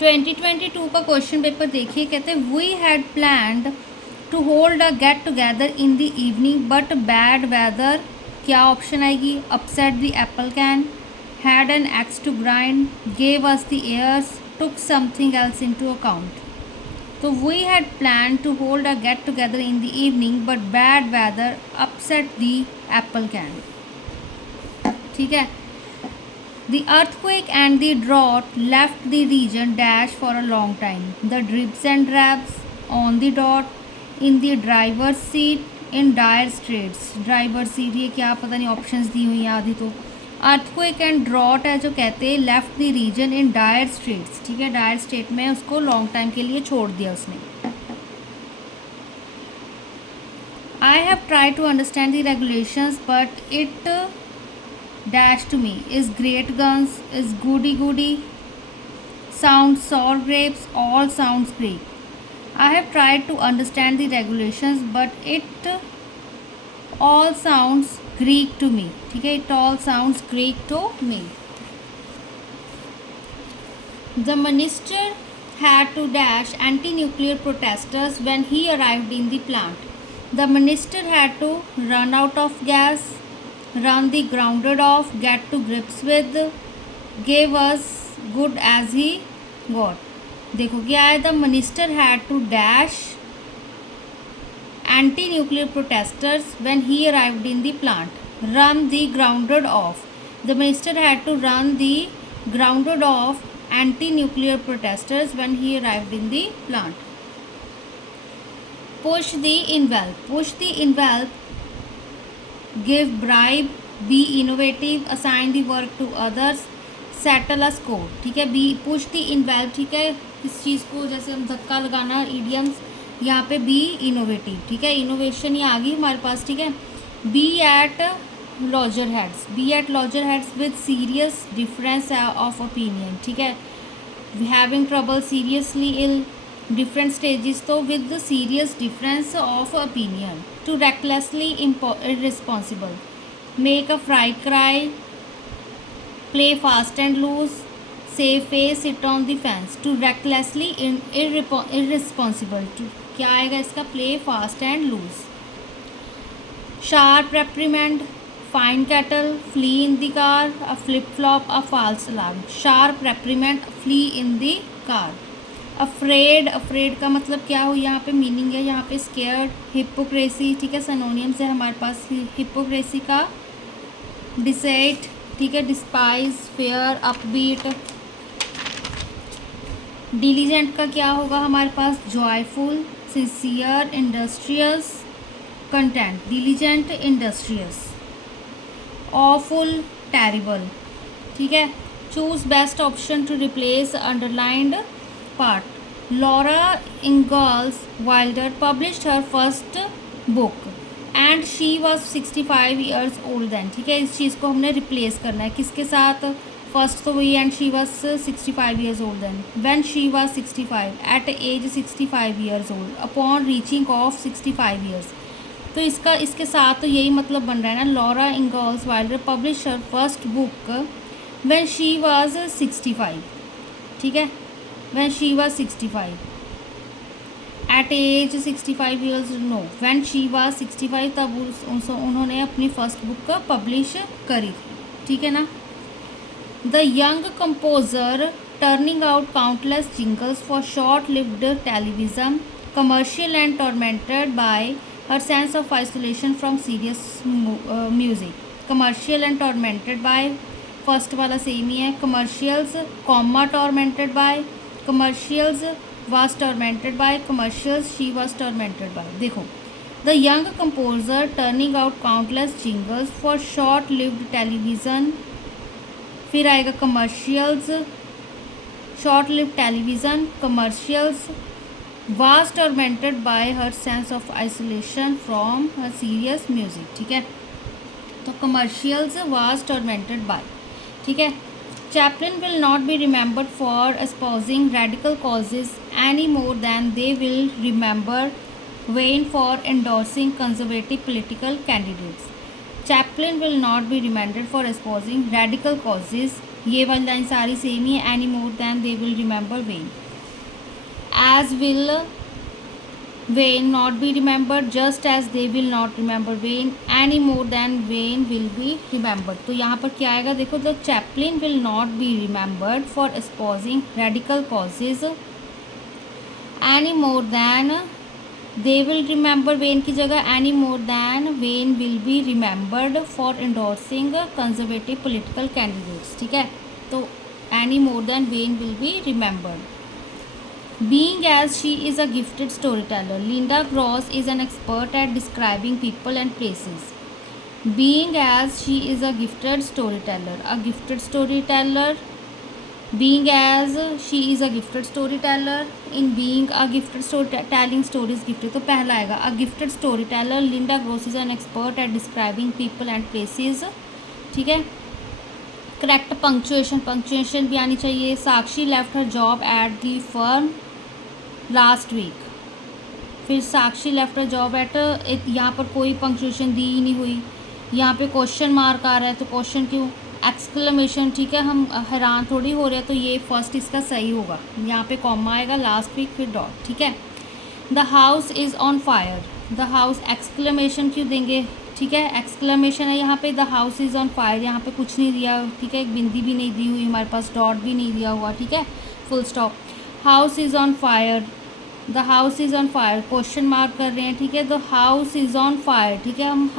2022 का question paper देखिए, कहते हैं we had planned to hold a get together in the evening but bad weather, क्या option आएगी? Upset the apple can, had an axe to grind, gave us the airs, took something else into account. तो we had plan to hold a get together in the evening but bad weather upset the apple can. ठीक है। The earthquake and the drought left the region dash for a long time. The dribs and drabs on the dot, in the driver's seat, in dire straits. Driver's seat ये क्या पता नहीं, options दी हुई हैं आधी तो। earthquake and drought है जो कहते हैं left the region in dire straits। ठीक है, dire state में उसको long time के लिए छोड़ दिया उसने। I have tried to understand the regulations but it dash to me is great guns, is goody goody, sounds sour grapes, all sounds Greek. I have tried to understand the regulations but it all sounds Greek to me. ठीक है, it all sounds Greek to me. The minister had to dash anti-nuclear protesters when he arrived in the plant. The minister had to run out of gas, run the grounded off, get to grips with, gave us good as he got. देखो क्या है, the minister had to dash anti nuclear protesters when he arrived in the plant, run the grounded off. The minister had to run the grounded off anti nuclear protesters when he arrived in the plant. Push the envelope, push the envelope, give bribe, be innovative, assign the work to others, settle a score। ठीक है, be push the envelope। ठीक है, किस चीज़ को जैसे हम धक्का लगाना, idioms यहाँ पे be innovative। ठीक है, innovation ये आ गई हमारे पास। ठीक है, be at loggerheads, be at loggerheads with serious difference of opinion। ठीक है, having trouble, seriously ill, different stages तो with the serious difference of opinion। to recklessly irresponsible, make a fry cry, play fast and loose, save face, sit on the fence। to recklessly irresponsible, to क्या आएगा इसका? play fast and loose। sharp reprimand, fine cattle, flee in the car, a flip flop, a false alarm। sharp reprimand, flee in the car। Afraid, afraid का मतलब क्या हो, यहाँ पे meaning है यहाँ पे स्केयर्ड। हिपोक्रेसी, ठीक है, सिनोनिम्स है हमारे पास हिपोक्रेसी का। डिसेट, ठीक है, डिस्पाइज, फेयर, अपबीट। डिलीजेंट का क्या होगा हमारे पास? Joyful, sincere, industrious, content. Diligent, industrious. Awful, terrible. ठीक है, choose best option to replace underlined part। Laura Ingalls Wilder published her first book and she was 65 years old then। ठीक है, इस चीज़ को हमने रिप्लेस करना है किसके साथ? फर्स्ट तो वही, and she was 65 years old then, when she was 65, at age 65 years old, upon reaching of 65 years। तो इसका इसके साथ तो यही मतलब बन रहा है ना। Laura Ingalls Wilder publish her first book when she was 65। ठीक है, when she was 65, at age 65 years, no, when she was 65 तब उन्होंने अपनी फर्स्ट बुक का पब्लिश करी। ठीक है ना। The young composer turning out countless jingles for short lived television, commercial and tormented by her sense of isolation from serious music. Commercial and tormented by, first वाला same ही है। Commercials, comma, tormented by, commercials was tormented by, commercials she was tormented by। देखो, the young composer turning out countless jingles for short lived television, फिर आएगा commercials, short lived television, commercials, was tormented by her sense of isolation from her serious music। ठीक है, तो commercials was tormented by। ठीक है, Chaplin will not be remembered for espousing radical causes any more than they will remember Wayne for endorsing conservative political candidates। Chaplin will not be remembered for espousing radical causes ये वाली line सारी same ही है, any more than they will remember Wayne. As will Wayne not be remembered, just as they will not remember Wayne, any more than Wayne will be remembered. तो यहाँ पर क्या आएगा देखो, the Chaplin will not be remembered for espousing radical causes, any more than they will remember Wayne की जगह any more than Wayne will be remembered for endorsing conservative political candidates. ठीक है, तो any more than Wayne will be remembered. Being as she is a gifted storyteller, Linda Gross is an expert at describing people and places. Being as she is a gifted storyteller, a gifted storyteller. Being as she is a gifted storyteller, in being a gifted storytelling stories gifted, तो पहला आएगा a gifted storyteller. Linda Gross is an expert at describing people and places. ठीक है, correct punctuation भी आनी चाहिए। Sakshi left her job at the firm last week, फिर Sakshi left her job at, यहाँ पर कोई पंक्चुएशन दी ही नहीं हुई। यहाँ पे क्वेश्चन मार्क आ रहा है, तो क्वेश्चन क्यों, एक्सक्लेमेशन। ठीक है, हम हैरान थोड़ी हो रहे हैं, तो ये फर्स्ट इसका सही होगा। यहाँ पे कॉमा आएगा, लास्ट वीक फिर डॉट। ठीक है, the house is on fire, the house exclamation क्यों देंगे। ठीक है, एक्सक्लेमेशन है यहाँ पे, the house is on fire, यहाँ पे कुछ नहीं दिया। ठीक है, एक बिंदी भी नहीं दी हुई हमारे पास, डॉट भी नहीं दिया हुआ। ठीक है, full stop. House is on fire, the house is on fire, question mark कर रहे हैं। ठीक है, the house is on fire. ठीक है, हम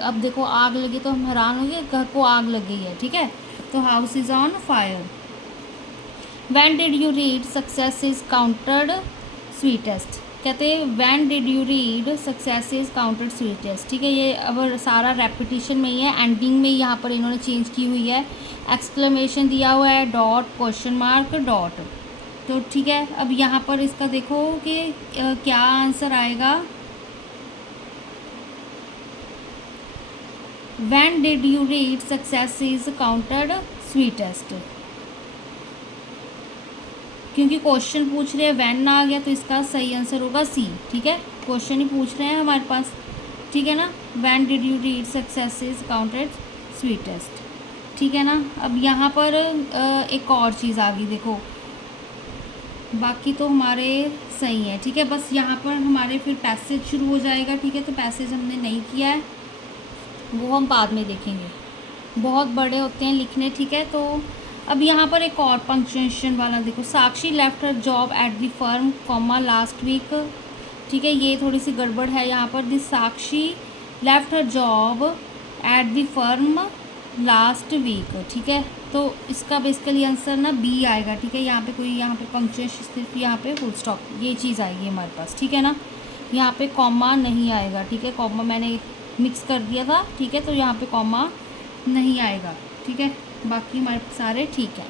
अब देखो आग लगी तो हम हैरान हो गए, घर को आग लग गई है। ठीक है, तो house is on fire. When did you read success is counted sweetest, कहते हैं when did you read success is counted sweetest. ठीक है, ये अब सारा रेपिटिशन में ही है, एंडिंग में यहाँ पर इन्होंने चेंज की हुई है, एक्सक्लेमेशन दिया हुआ है, डॉट, क्वेश्चन मार्क, डॉट। तो ठीक है, अब यहाँ पर इसका देखो कि क्या आंसर आएगा। When did you read success is counted sweetest, क्योंकि क्वेश्चन पूछ रहे हैं, व्हेन ना आ गया तो इसका सही आंसर होगा सी। ठीक है, क्वेश्चन ही पूछ रहे हैं हमारे पास। ठीक है ना, when did you read success is counted sweetest. ठीक है ना, अब यहाँ पर एक और चीज़ आ गई देखो, बाकी तो हमारे सही है। ठीक है, बस यहाँ पर हमारे फिर पैसेज शुरू हो जाएगा। ठीक है, तो पैसेज हमने नहीं किया है, वो हम बाद में देखेंगे, बहुत बड़े होते हैं लिखने। ठीक है, तो अब यहाँ पर एक और पंक्चुएशन वाला देखो, Sakshi left her job at the firm comma last week. ठीक है, ये थोड़ी सी गड़बड़ है यहाँ पर, the Sakshi left her job at the firm last week. ठीक है, तो इसका बेसिकली आंसर ना बी आएगा। ठीक है, यहाँ पे कोई, यहाँ पे पंक्चुएशन सिर्फ यहाँ पे फुल स्टॉप, ये चीज़ आएगी हमारे पास। ठीक है ना, यहाँ पे कॉमा नहीं आएगा। ठीक है, कॉमा मैंने मिक्स कर दिया था। ठीक है, तो यहाँ पे कॉमा नहीं आएगा। ठीक है, बाकी हमारे सारे ठीक है।